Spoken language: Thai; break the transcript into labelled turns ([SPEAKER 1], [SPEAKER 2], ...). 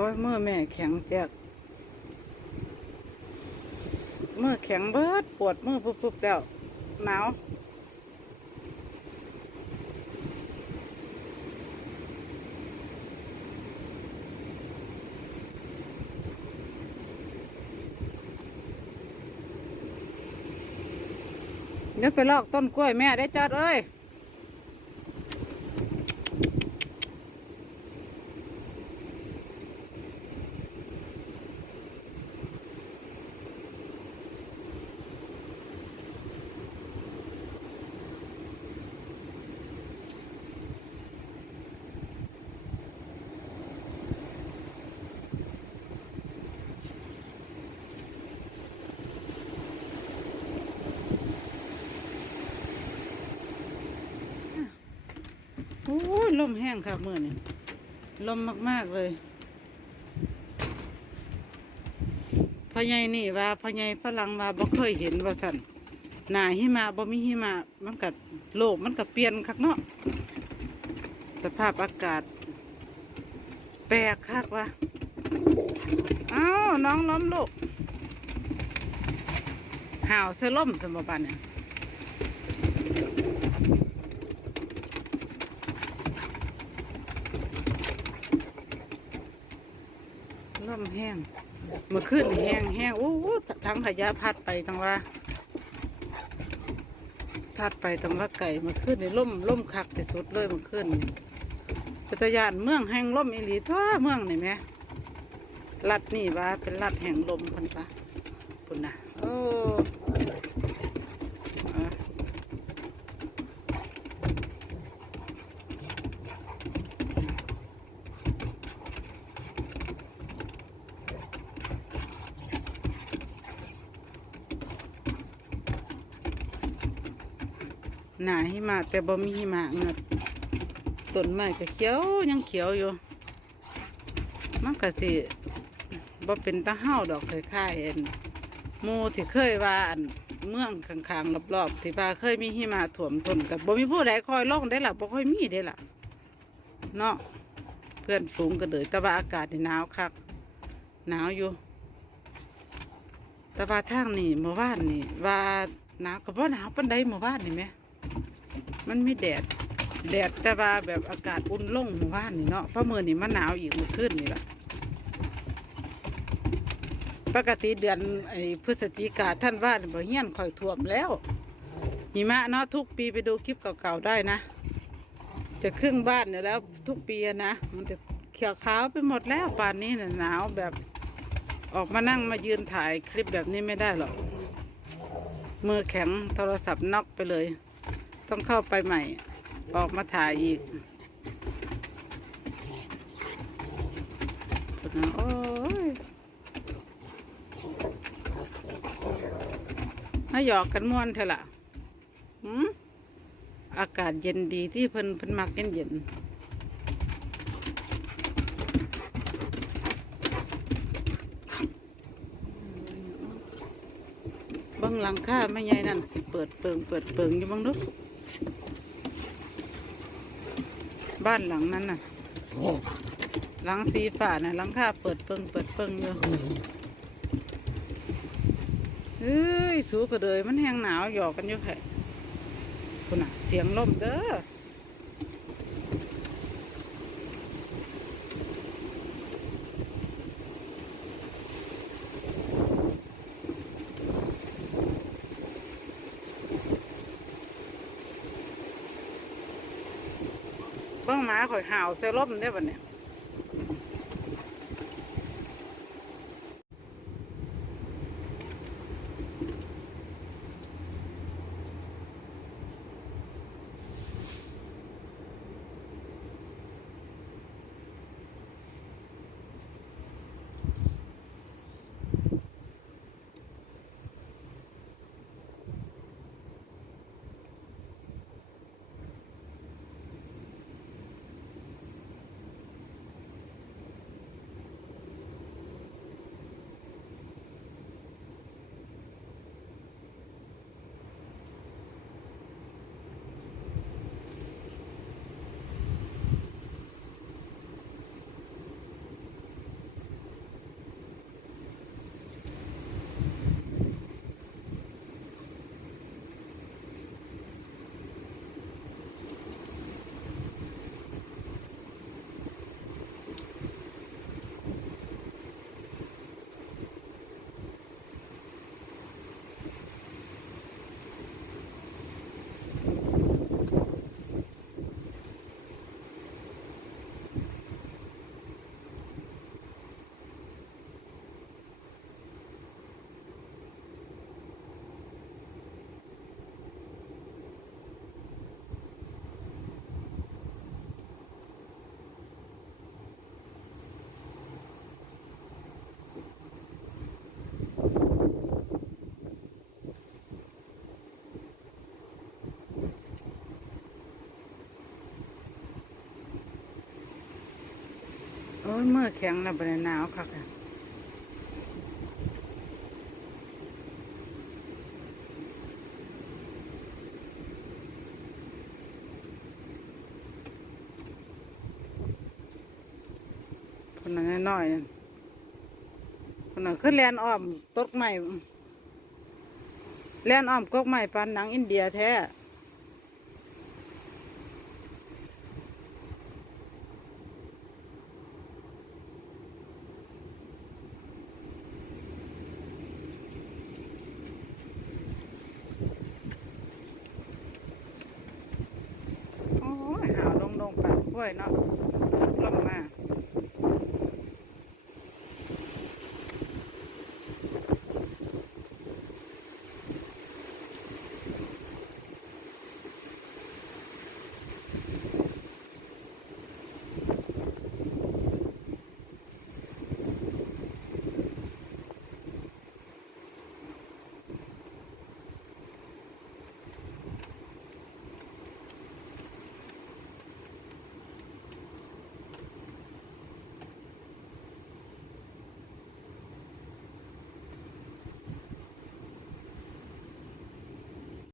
[SPEAKER 1] อ้ยมือแม่แข็งแจกมือแข็งเบิดปวดมือปุ๊บๆแล้วหนาวเดี๋ยวไปลอกต้นกล้วยแม่ได้จอดเอ้ย ยลมแห้งค่ะมือนี่ลมมากๆเลยพ่อใหญ่นี่ว่าพ่อใหญ่ฝรั่งว่าบ่เคยเห็นว่าสันหนาหิมะบ่มีหิมะมันกัดโลกมันก็เปลี่ยนคักเนาะสภาพอากาศ แปลกคักวะอ้าน้องล้มลูกห่าวเสล่มสมบัติเนี่ย แห้งมาขึ้นแห้งแห้งโอ้โหทั้งขยะพัดไปทั้งว่า พัดไปทั้งว่าไก่มาขึ้นในล่มล่มคักที่สุดเลยมาขึ้นปัตยานเมืองแห่งล่มอีหลีทั่วเมืองนี่ไหมรัดนี่ว่าเป็นรัดแห่งลมคนปะปุ่นนะโอ้ หนาหิมะแต่บ่มีหิมะเงดต้นไม้ก็เขียวยังเขียวอยู่มันก็สิบ่เป็นตาเฮาดอกคล้ายๆอันมูที่เคยว่าอันเมืองข้างๆรอบๆที่ว่าเคยมีหิมะท่วมทนกับบ่มีผู้ใดคอยล่องได้ล่ะบ่ค่อยมีได้ล่ะเนาะเพื่อนฝูงก็เลยแต่ว่าอากาศหนาวคักหนาวอยู่ แต่ว่าทางนี่เมื่อวานนี่ว่าหนาวก็บ่หนาวปานใดเมื่อวานนี่แหม มันไมีแดด แดดแต่ว่าแบบอากาศอุ่นลงเมื่อวานนี่เนาะเพราะมือนี้มันหนาวอีกมื่อคืนนี่แหละปกติเดือนไอ้พฤศจิกาท่านว่าบ่เฮี้ยนคอยท่วมแล้วหิมะเนาะทุกปีไปดูคลิปเก่าๆได้นะ จะครึ่งบ้านเนี่ยแล้ว ทุกปีนะมันจะเขียวขาวไปหมดแล้วป่านนี้น่ะหนาวแบบ ออกมานั่งมายืนถ่ายคลิปแบบนี้ไม่ได้หรอกมือแข็งโทรศัพท์น็อกไปเลย ต้องเข้าไปใหม่ ออกมาถ่ายอีกโอ้ยมาหยอกกันม่วนเถอะล่ะหืมอากาศเย็นดีที่เพิ่นเพิ่นมักเย็นเย็นบังหลังค่าไม่ใหญ่นั่นสิ เปิดเปิงเปิดเปิงอยู่เบังดู บ้านหลังนั้นน่ะ หลังสีฝาน่ะหลังคาเปิดเปิงเปิดเปิงอยู่เฮ้ย สูกระเดยมันแห้งหนาวหยอกกันอยู่แค่คุณน่ะ เสียงลมเด้อ หมาข่อยห่าวเซลมได้อบัดเนี่ย ยเมื่อแข็งแล้วบริหนาวคักอะคนนั้นน้อยๆนั่นคนนั้นคือแลนอ้อมต้นไม้แลนอ้อมกกไม้ปานหนังอินเดียแท้ โอ้ยหาวลงลงๆไปกล้วยเนาะ